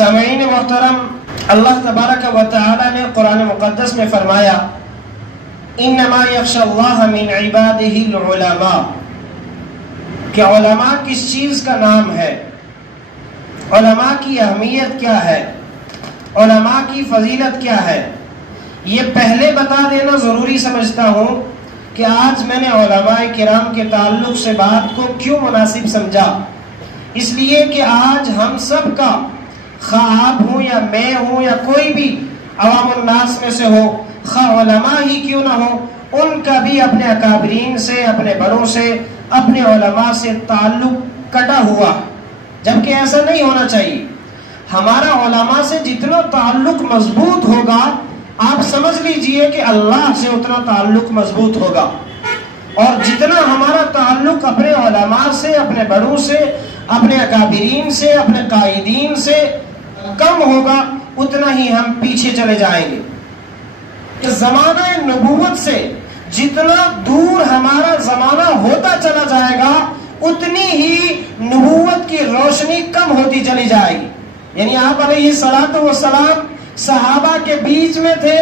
سامعین محترم، اللہ تبارک و تعالی نے قرآن مقدس میں فرمایا انما یخشی اللہ من عبادہ العلماء، کہ علماء کس چیز کا نام ہے، علماء کی اہمیت کیا ہے، علماء کی فضیلت کیا ہے۔ یہ پہلے بتا دینا ضروری سمجھتا ہوں کہ آج میں نے علماء کرام کے تعلق سے بات کو کیوں مناسب سمجھا، اس لیے کہ آج ہم سب کا، خواہ آپ ہوں یا میں ہوں یا کوئی بھی عوام الناس میں سے ہو، خواہ علماء ہی کیوں نہ ہو، ان کا بھی اپنے اکابرین سے، اپنے بڑوں سے، اپنے علماء سے تعلق کٹا ہوا، جبکہ ایسا نہیں ہونا چاہیے۔ ہمارا علماء سے جتنا تعلق مضبوط ہوگا، آپ سمجھ لیجئے کہ اللہ سے اتنا تعلق مضبوط ہوگا، اور جتنا ہمارا تعلق اپنے علماء سے، اپنے بڑوں سے، اپنے اکابرین سے، اپنے قائدین سے کم ہوگا، اتنا ہی ہم پیچھے چلے جائیں گے۔ زمانہ نبوت سے جتنا دور ہمارا زمانہ ہوتا چلا جائے گا، اتنی ہی نبوت کی روشنی کم ہوتی چلی جائے گی۔ یعنی آپ علیہ الصلوۃ والسلام صحابہ کے بیچ میں تھے،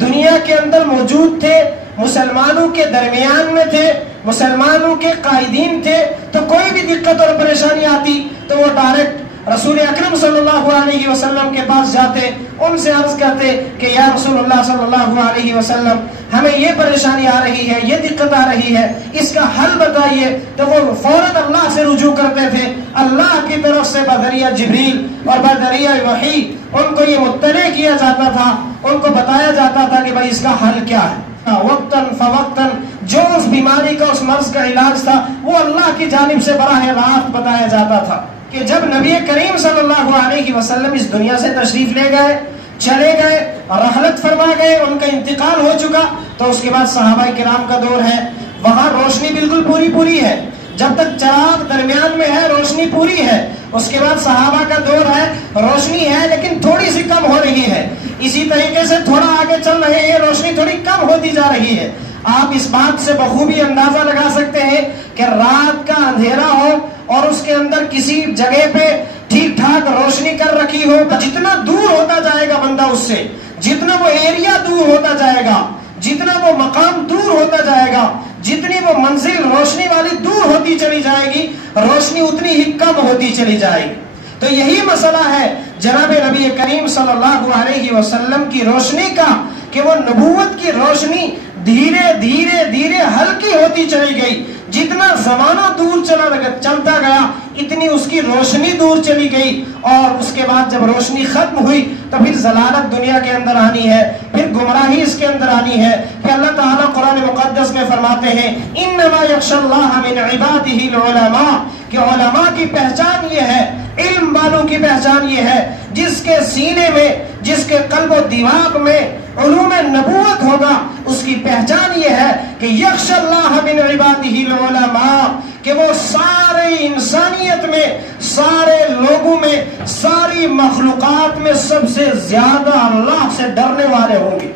دنیا کے اندر موجود تھے، مسلمانوں کے درمیان میں تھے، مسلمانوں کے قائدین تھے، تو کوئی بھی دقت اور پریشانی آتی تو وہ ڈائریکٹ رسول اکرم صلی اللہ علیہ وسلم کے پاس جاتے، ان سے عرض کرتے کہ یا رسول اللہ صلی اللہ علیہ وسلم، ہمیں یہ پریشانی آ رہی ہے، یہ دقت آ رہی ہے، اس کا حل بتائیے۔ تو وہ فوراً اللہ سے رجوع کرتے تھے، اللہ کی طرف سے بذریعہ جبریل اور بذریعہ وحی ان کو یہ مطلع کیا جاتا تھا، ان کو بتایا جاتا تھا کہ بھائی اس کا حل کیا ہے۔ وقتاً فوقتاً جو اس بیماری کا، اس مرض کا علاج تھا، وہ اللہ کی جانب سے براہ راست بتایا جاتا تھا۔ کہ جب نبی کریم صلی اللہ علیہ وسلم اس دنیا سے تشریف لے گئے، چلے گئے، رحلت فرما گئے، ان کا انتقال ہو چکا، تو اس کے بعد صحابہ کرام کا دور ہے، وہاں روشنی بالکل پوری ہے، جب تک چراغ درمیان میں ہے روشنی پوری ہے۔ اس کے بعد صحابہ کا دور ہے، روشنی ہے لیکن تھوڑی سی کم ہو رہی ہے، اسی طریقے سے تھوڑا آگے چل رہے ہیں، روشنی تھوڑی کم ہوتی جا رہی ہے۔ آپ اس بات سے بخوبی اندازہ لگا سکتے ہیں کہ رات کا اندھیرا ہو اور اس کے اندر کسی جگہ پہ ٹھیک ٹھاک روشنی کر رکھی ہو، جتنا دور ہوتا جائے گا بندہ اس سے، جتنا وہ ایریا دور ہوتا جائے گا، جتنا وہ مقام دور ہوتا جائے گا، جتنی وہ منزل روشنی والی دور ہوتی چلی جائے گی، روشنی اتنی ہی کم ہوتی چلی جائے گی۔ تو یہی مسئلہ ہے جناب نبی کریم صلی اللہ علیہ وسلم کی روشنی کا، کہ وہ نبوت کی روشنی دھیرے دھیرے دھیرے ہلکی ہوتی چلی گئی، جتنا زمانہ دور چلتا گیا اتنی اس کی روشنی دور چلی گئی، اور اس کے بعد جب روشنی ختم ہوئی تو پھر ضلالت دنیا کے اندر آنی ہے، پھر گمراہی اس کے اندر آنی ہے۔ کہ اللہ تعالیٰ قرآن مقدس میں فرماتے ہیں انما یخشی اللہ من عبادہ العلماء، کہ علماء کی پہچان یہ ہے، علم والوں کی پہچان یہ ہے، جس کے سینے میں، جس کے قلب و دماغ میں علوم نبوت ہوگا، اس کی پہچان یہ ہے کہ یخشی اللہ من عبادہ العلماء، کہ وہ سارے انسانیت میں، سارے لوگوں میں، ساری مخلوقات میں سب سے زیادہ اللہ سے ڈرنے والے ہوں گے۔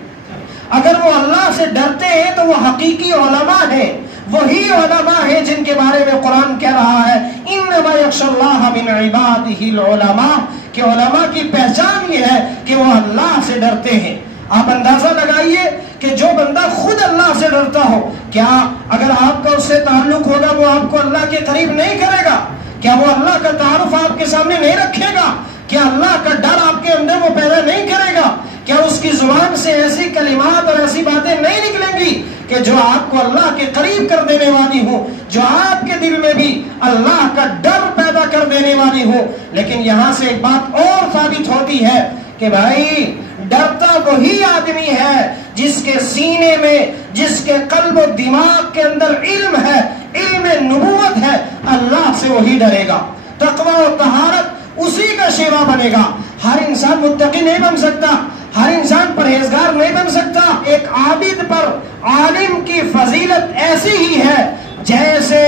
اگر وہ اللہ سے ڈرتے ہیں تو وہ حقیقی علماء ہیں، وہی علماء ہیں جن کے بارے میں قرآن کہہ رہا ہے انما یخشی اللہ من عبادہ العلماء، کہ علماء کی پہچان یہ ہے کہ وہ اللہ سے ڈرتے ہیں۔ آپ اندازہ لگائیے کہ جو بندہ خود اللہ سے ڈرتا ہو، کیا اگر آپ کا اس سے تعلق ہوگا وہ آپ کو اللہ کے قریب نہیں کرے گا؟ کیا وہ اللہ کا تعارف آپ کے سامنے نہیں رکھے گا؟ کیا اللہ کا ڈر آپ کے اندر وہ پیدا نہیں کرے گا؟ کیا اس کی زبان سے ایسی کلمات اور ایسی باتیں نہیں نکلیں گی کہ جو آپ کو اللہ کے قریب کر دینے والی ہوں، جو آپ کے دل میں بھی اللہ کا ڈر پیدا کر دینے والی ہوں؟ لیکن یہاں سے ایک بات اور ثابت ہوتی ہے کہ بھائی ڈرتا وہی آدمی ہے جس کے سینے میں، جس کے قلب و دماغ کے اندر علم ہے، علم نبوت ہے، اللہ سے وہی ڈرے گا۔ تقوی و طہارت اسی کا شیوا بنے گا۔ ہر انسان متقی نہیں بن سکتا، ہر انسان پرہیزگار نہیں بن سکتا۔ ایک عابد پر عالم کی فضیلت ایسی ہی ہے جیسے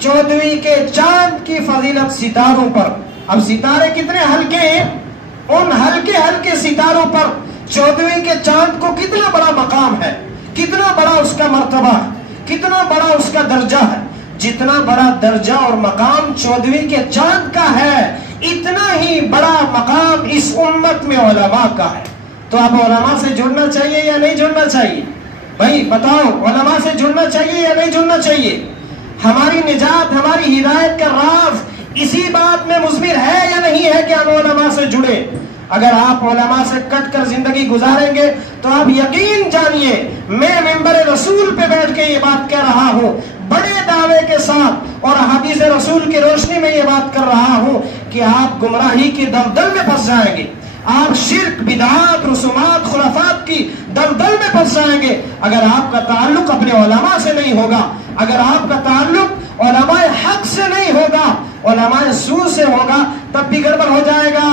14ویں کے چاند کی فضیلت ستاروں پر۔ اب ستارے کتنے ہلکے ہیں، ان ہلکے ہلکے ستاروں پر 14ویں کے چاند کو کتنا بڑا مقام ہے، کتنا بڑا اس کا مرتبہ ہے، کتنا بڑا اس کا درجہ ہے۔ جتنا بڑا درجہ اور مقام 14ویں کے چاند کا ہے، اتنا ہی بڑا مقام اس وقت میں علماء کا ہے۔ تو اب علماء سے جڑنا چاہیے یا نہیں جڑنا چاہیے؟ بھائی بتاؤ، علماء سے جڑنا چاہیے یا نہیں جڑنا چاہیے؟ ہماری نجات، ہماری ہدایت کا راز اسی بات میں مضمر ہے یا نہیں ہے کہ ہم علماء سے جڑے؟ اگر آپ علماء سے کٹ کر زندگی گزاریں گے تو آپ یقین جانیے، میں ممبر رسول پہ بیٹھ کے یہ بات کہہ رہا ہوں بڑے دعوے کے ساتھ اور حدیث رسول کی روشنی میں یہ بات کر رہا ہوں کہ آپ گمراہی کی دلدل میں پھنس جائیں گے، آپ شرک، بدعات، رسومات، خرافات کی دلدل میں پھنس جائیں گے اگر آپ کا تعلق اپنے علماء سے نہیں ہوگا، اگر آپ کا تعلق علماء حق سے نہیں ہوگا، علماء سو سے ہوگا، تب بھی گڑبڑ ہو جائے گا۔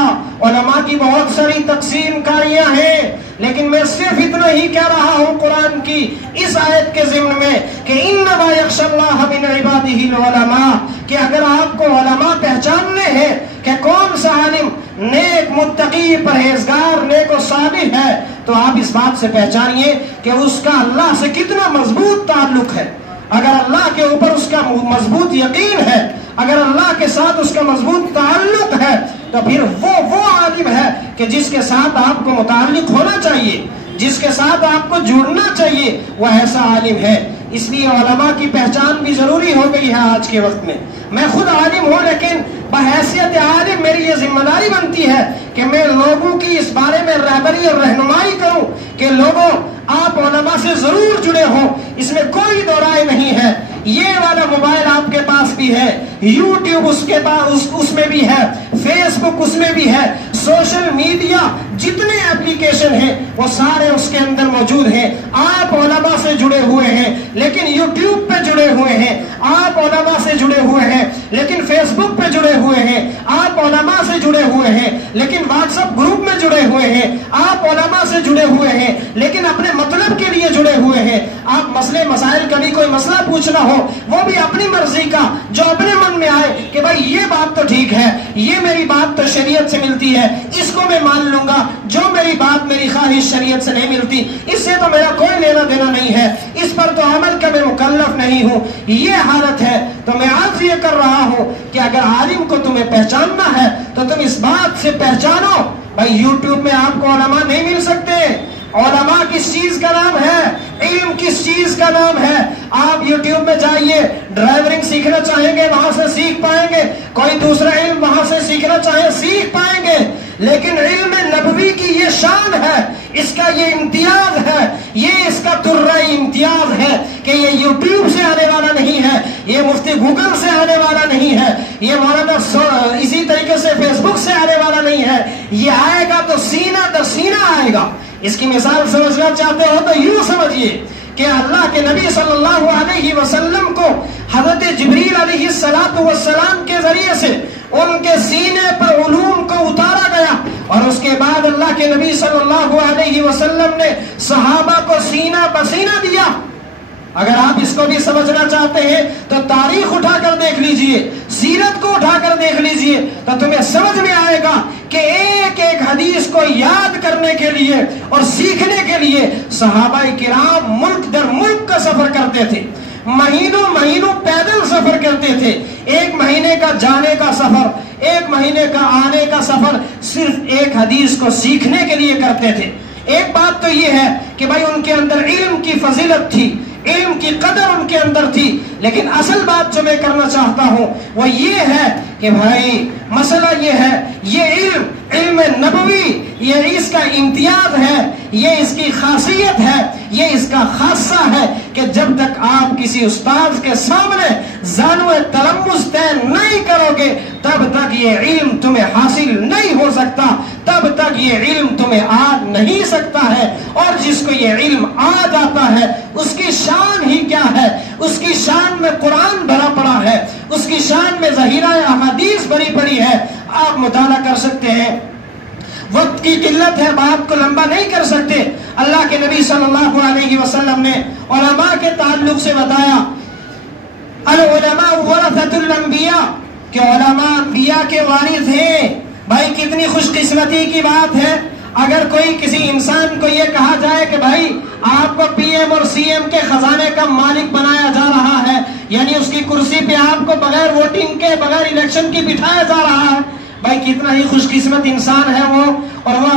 علماء کی بہت ساری تقسیم کاریاں ہیں، لیکن میں صرف اتنا ہی کہہ رہا ہوں قرآن کی اس آیت کے ضمن میں کہ انما یخشی اللہ من عبادہ العلماء، کہ اگر آپ کو علماء پہچاننے ہیں کہ کون سا عالم نیک، متقی، پرہیزگار، نیک و صالح ہے، تو آپ اس بات سے پہچانیے کہ اس کا اللہ سے کتنا مضبوط تعلق ہے۔ اگر اللہ کے اوپر اس کا مضبوط یقین ہے، اگر اللہ کے ساتھ اس کا مضبوط تعلق ہے، تو پھر وہ عالم ہے کہ جس کے ساتھ آپ کو متعلق ہونا چاہیے، جس کے ساتھ آپ کو جڑنا چاہیے، وہ ایسا عالم ہے۔ اس لیے علماء کی پہچان بھی ضروری ہو گئی ہے آج کے وقت میں۔ میں خود عالم ہوں، لیکن بحیثیت عالم میری یہ ذمہ داری بنتی ہے کہ میں لوگوں کی اس بارے میں رہبری اور رہنمائی کروں کہ لوگوں، آپ علماء سے ضرور جڑے ہوں، اس میں کوئی دو رائے نہیں ہے۔ یہ والا موبائل آپ کے پاس بھی ہے، یوٹیوب اس کے پاس اس میں بھی ہے، فیس بک اس میں بھی ہے، سوشل میڈیا جتنے اپلیکیشن ہیں وہ سارے اس کے اندر موجود ہیں۔ آپ علماء سے جڑے ہوئے ہیں لیکن یوٹیوب پہ جڑے ہوئے ہیں، آپ علماء سے جڑے ہوئے ہیں لیکن فیس بک پہ جڑے ہوئے ہیں، آپ علماء سے جڑے ہوئے ہیں لیکن واٹس ایپ گروپ میں جڑے ہوئے ہیں، آپ علماء سے جڑے ہوئے ہیں لیکن اپنے مطلب کے لیے جڑے ہوئے ہیں۔ آپ مسئلے مسائل، کبھی کوئی مسئلہ پوچھنا ہو، وہ بھی اپنی مرضی کا، جو اپنے من میں آئے کہ بھائی یہ بات تو ٹھیک ہے، یہ میری بات تو شریعت سے ملتی ہے، اس کو میں مان لوں گا، جو میری بات، میری خواہش شریعت سے نہیں ملتی، اس سے تو میرا کوئی لینا دینا نہیں ہے، اس پر تو عمل کا میں مکلف نہیں ہوں، یہ حالت ہے۔ تو میں عرض یہ کر رہا ہوں کہ اگر عالم کو تمہیں پہچاننا ہے تو تم اس بات سے پہچانو، بھائی یوٹیوب میں آپ کو علماء نہیں مل سکتے۔ علماء کس چیز کا نام ہے؟ علم کس چیز کا نام ہے؟ آپ یوٹیوب میں جائیے، ڈرائیورنگ سیکھنا چاہیں گے وہاں سے سیکھ پائیں گے، کوئی دوسرا علم وہاں سے سیکھنا چاہیں سیکھ پائیں گے، لیکن علم نبوی کی یہ شان ہے، اس کا یہ امتیاز ہے، یہ اس کا درجہ امتیاز ہے کہ یہ یوٹیوب سے آنے والا نہیں ہے، یہ مفتی گوگل سے آنے والا نہیں ہے، یہ مولانا اسی طریقے سے فیس بک سے آنے والا نہیں ہے، یہ آئے گا تو سینہ در سینہ آئے گا۔ اس کی مثال سمجھنا چاہتے ہو تو یوں سمجھیے کہ اللہ کے نبی صلی اللہ علیہ وسلم کو حضرت جبریل علیہ السلام کے ذریعے سے ان کے سینے پر علوم کو اتارا گیا، اور اس کے بعد اللہ کے نبی صلی اللہ علیہ وسلم نے صحابہ کو سینہ بسینہ دیا۔ اگر آپ اس کو بھی سمجھنا چاہتے ہیں تو تاریخ اٹھا کر دیکھ لیجئے، سیرت کو اٹھا کر دیکھ لیجئے، تو تمہیں سمجھ میں آئے گا کہ ایک ایک حدیث کو یاد کرنے کے لیے اور سیکھنے کے لیے صحابہ کرام ملک در ملک کا سفر کرتے تھے، مہینوں مہینوں پیدل سفر کرتے تھے، ایک مہینے کا جانے کا سفر، ایک مہینے کا آنے کا سفر صرف ایک حدیث کو سیکھنے کے لیے کرتے تھے۔ ایک بات تو یہ ہے کہ بھائی ان کے اندر علم کی فضیلت تھی، علم کی قدر ان کے اندر تھی، لیکن اصل بات جو میں کرنا چاہتا ہوں وہ یہ ہے کہ بھائی مسئلہ یہ ہے، یہ علم نبوی، یہ اس کا امتیاز ہے، یہ اس کی خاصیت ہے، یہ اس کا خاصہ ہے کہ جب تک آپ کسی استاذ کے سامنے زانو تلمس طے نہیں کرو گے تب تک یہ علم تمہیں حاصل نہیں ہو سکتا، تب تک یہ علم تمہیں آ نہیں سکتا ہے۔ اور جس کو یہ علم آ جاتا ہے اس کی شان ہی کیا ہے، اس کی شان میں قرآن بھرا پڑا ہے، اس کی شان میں ذخیرہ احادیث بھری پڑی ہے۔ آپ مطالعہ کر سکتے ہیں، وقت کی قلت ہے، بات کو لمبا نہیں کر سکتے۔ اللہ کے نبی صلی اللہ علیہ وسلم نے علماء کے تعلق سے بتایا، العلماء ورثۃ الانبیاء، کہ علماء انبیاء کے وارث ہیں۔ بھائی کتنی خوش قسمتی کی بات ہے اگر کوئی کسی انسان کو یہ کہا جائے کہ بھائی آپ کو پی ایم اور سی ایم کے خزانے کا مالک بنایا جا رہا ہے، یعنی اس کی کرسی پہ آپ کو بغیر ووٹنگ کے، بغیر الیکشن کی بٹھایا جا رہا ہے۔ بھائی کتنا ہی خوش قسمت انسان ہے وہ، اور وہ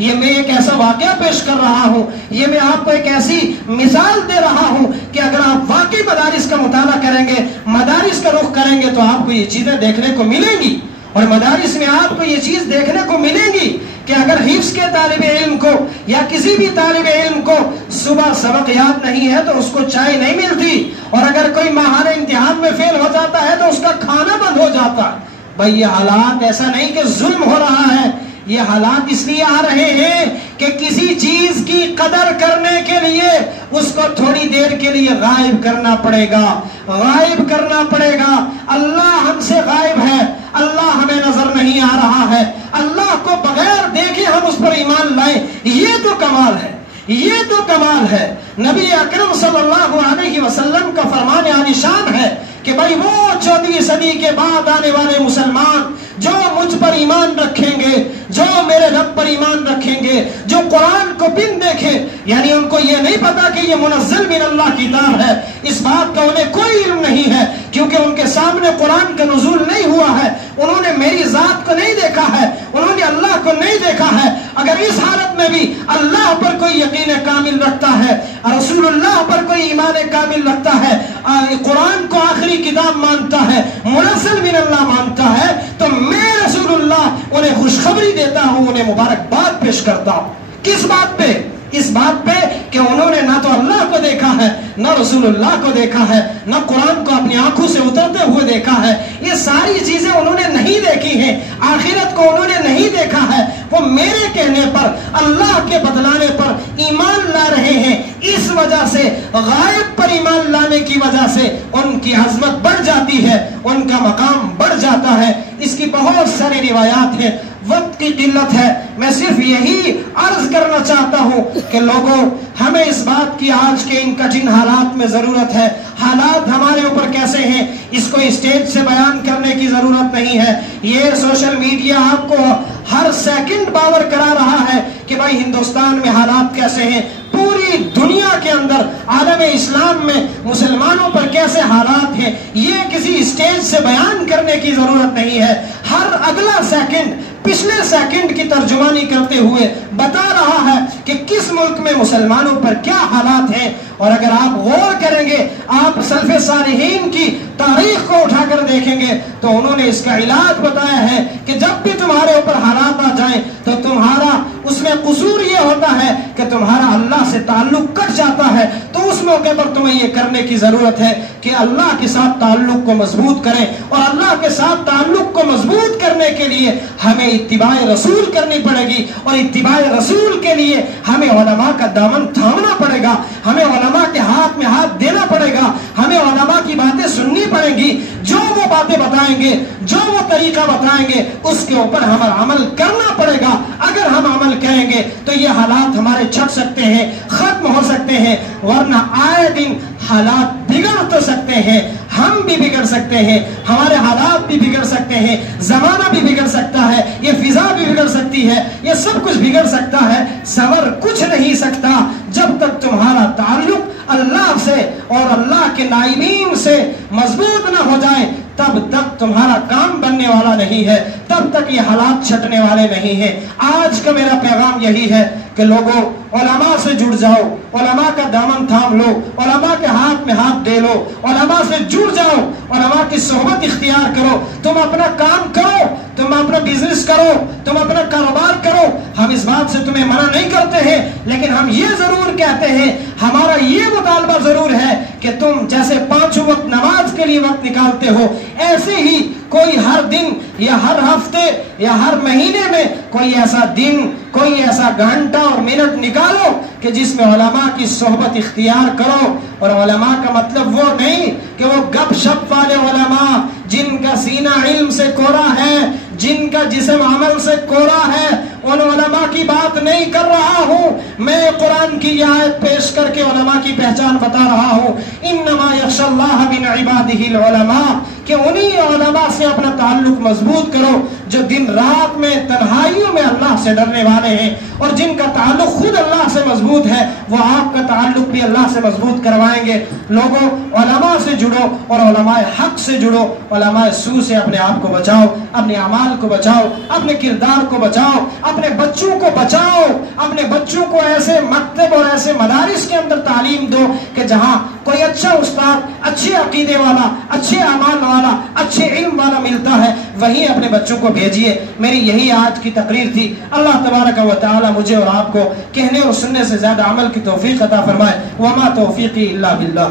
یہ میں ایک ایسا واقعہ پیش کر رہا ہوں، یہ میں آپ کو ایک ایسی مثال دے رہا ہوں کہ اگر آپ واقعی مدارس کا مطالعہ کریں گے، مدارس کا رخ کریں گے تو آپ کو یہ چیزیں دیکھنے کو ملیں گی. اور مدارس میں آپ کو یہ چیز دیکھنے کو ملے گی کہ اگر حفظ کے طالب علم کو یا کسی بھی طالب علم کو صبح سبق یاد نہیں ہے تو اس کو چائے نہیں ملتی، اور اگر کوئی ماہانہ امتحان میں فیل ہو جاتا ہے تو اس کا کھانا بند ہو جاتا. بھائی یہ حالات ایسا نہیں کہ ظلم ہو رہا ہے، یہ حالات اس لیے آ رہے ہیں کہ کسی چیز کی قدر کرنے کے لیے اس کو تھوڑی دیر کے لیے غائب کرنا پڑے گا، غائب کرنا پڑے گا. اللہ ہم سے غائب ہے، اللہ ہمیں نظر نہیں آ رہا ہے، اللہ کو بغیر دیکھے ہم اس پر ایمان لائیں، یہ تو کمال ہے، یہ تو کمال ہے. نبی اکرم صلی اللہ علیہ وسلم کا فرمان عالی شان ہے کہ بھائی وہ 14ویں صدی کے بعد آنے والے مسلمان جو مجھ پر ایمان رکھیں گے، جو میرے رب پر ایمان رکھیں گے، جو قرآن کو بن دیکھیں، یعنی ان کو یہ نہیں پتا کہ یہ منزل من اللہ کتاب ہے، اس بات کا انہیں کوئی علم نہیں ہے کیونکہ ان کے سامنے قرآن کا نزول نہیں ہوا ہے، انہوں نے میری ذات کو نہیں دیکھا ہے، انہوں نے اللہ کو نہیں دیکھا ہے. اگر اس حالت میں بھی اللہ پر کوئی یقین کامل رکھتا ہے، رسول اللہ پر کوئی ایمان کامل رکھتا ہے، قرآن کو آخری کتاب مانتا ہے، منزل من اللہ مانتا ہے، تو میں رسول اللہ انہیں خوشخبری دیتا ہوں، انہیں مبارکباد پیش کرتا ہوں. کس بات پہ؟ اس بات پہ کہ انہوں نے نہ تو اللہ کو دیکھا ہے، نہ رسول اللہ کو دیکھا ہے، نہ قرآن کو اپنی آنکھوں سے اترتے ہوئے دیکھا ہے. یہ ساری چیزیں انہوں نے نہیں دیکھی ہیں، آخرت کو انہوں نے نہیں دیکھا ہے. وہ میرے کہنے پر، اللہ کے بتلانے پر ایمان لا رہے ہیں. اس وجہ سے غائب پر ایمان لانے کی وجہ سے ان کی عظمت بڑھ جاتی ہے، ان کا مقام بڑھ جاتا ہے. اس کی بہت ساری روایات ہیں، وقت کی قلت ہے، میں صرف یہی عرض کرنا چاہتا ہوں کہ لوگوں ہمیں اس بات کی آج کے ان کٹھن حالات میں ضرورت ہے. حالات ہمارے اوپر کیسے ہیں اس کو اسٹیج سے بیان کرنے کی ضرورت نہیں ہے. یہ سوشل میڈیا آپ کو ہر سیکنڈ باور کرا رہا ہے کہ بھائی ہندوستان میں حالات کیسے ہیں، پوری دنیا کے اندر عالم اسلام میں مسلمانوں پر کیسے حالات ہیں. یہ کسی اسٹیج سے بیان کرنے کی ضرورت نہیں ہے. ہر اگلا سیکنڈ پچھلے سیکنڈ کی ترجمانی کرتے ہوئے بتا رہا ہے کہ کس ملک میں مسلمانوں پر کیا حالات ہیں. اور اگر آپ غور کریں گے، آپ سلف صالحین کی تاریخ کو اٹھا کر دیکھیں گے تو انہوں نے اس کا علاج بتایا ہے کہ جب بھی تمہارے اوپر حالات آ جائیں تو تمہارا اس میں قصور یہ ہوتا ہے کہ تمہارا اللہ سے تعلق کٹ جاتا ہے. تو اس موقع پر تمہیں یہ کرنے کی ضرورت ہے کہ اللہ کے ساتھ تعلق کو مضبوط کریں، اور اللہ کے ساتھ تعلق کو مضبوط کرنے کے لیے ہمیں اتباع رسول کرنی پڑے گی، اور اتباع رسول کے لیے ہمیں علماء کا دامن تھامنا پڑے گا، ہمیں علماء کے ہاتھ میں ہاتھ دینا پڑے گا، ہمیں علماء کی باتیں سننی پڑیں گی. جو وہ باتیں بتائیں گے، جو وہ طریقہ بتائیں گے، اس کے اوپر ہمیں عمل کرنا پڑے گا. اگر ہم عمل کریں گے تو یہ حالات ہمارے چھٹ سکتے ہیں، ختم ہو سکتے ہیں، ورنہ آئے دن حالات بگڑ تو سکتے ہیں، ہم بھی بگڑ سکتے ہیں، ہمارے حالات بھی بگڑ سکتے ہیں، زمانہ بھی بگڑ سکتا ہے، یہ فضا بھی بگڑ سکتی ہے، یہ سب کچھ بگڑ سکتا ہے. صبر کچھ نہیں سکتا جب تک تمہارا تعلق اللہ سے اور اللہ کے نائبین سے مضبوط نہ ہو جائے، تب تک تمہارا کام بننے والا نہیں ہے، تب تک یہ حالات چھٹنے والے نہیں ہیں. آج کا میرا پیغام یہی ہے کہ لوگوں علماء سے جڑ جاؤ، علماء کا دامن تھام لو، علماء کے ہاتھ میں ہاتھ دے لو، علماء سے جڑ جاؤ، علماء کی صحبت اختیار کرو. تم اپنا کام کرو، تم اپنا بزنس کرو، تم اپنا کاروبار کرو، ہم اس بات سے تمہیں منع نہیں کرتے ہیں، لیکن ہم یہ ضرور کہتے ہیں، ہمارا یہ مطالبہ ضرور ہے کہ تم جیسے 5 وقت نماز کے لیے وقت نکالتے ہو، ایسے ہی کوئی ہر دن یا ہر ہفتے یا ہر مہینے میں کوئی ایسا دن، کوئی ایسا گھنٹہ اور منٹ نکالو کہ جس میں علماء کی صحبت اختیار کرو. اور علماء کا مطلب وہ نہیں کہ وہ گپ شپ والے علماء جن کا سینہ علم سے کوڑا ہے، جن کا جسم عمل سے کوڑا ہے، ان علماء کی بات نہیں کر رہا ہوں. میں قرآن کی یہ آیت پیش کر کے علماء کی پہچان بتا رہا ہوں. انما یخشی اللہ من عبادہ العلماء، کہ انہی علماء سے اپنا تعلق مضبوط کرو جو دن رات میں تنہائیوں میں اللہ سے ڈرنے والے ہیں اور جن کا تعلق خود اللہ سے مضبوط ہے، وہ آپ کا تعلق بھی اللہ سے مضبوط کروائیں گے۔ لوگوں، علماء سے جڑو اور علماء حق سے جڑو، علماء سو سے اپنے آپ کو بچاؤ، اپنے اعمال کو بچاؤ، اپنے کردار کو بچاؤ، اپنے بچوں کو بچاؤ، اپنے بچوں کو ایسے مکتب اور ایسے مدارس کے اندر تعلیم دو کہ جہاں کوئی اچھا استاد، اچھے عقیدے والا، اچھے اعمال والا، اچھے علم والا ملتا ہے، وہیں اپنے بچوں کو بھیجیے۔ میری یہی آج کی تقریر تھی۔ اللہ تبارک و تعالی مجھے اور آپ کو کہنے اور سننے سے زیادہ عمل کی توفیق عطا فرمائے۔ وما توفیقی الا باللہ۔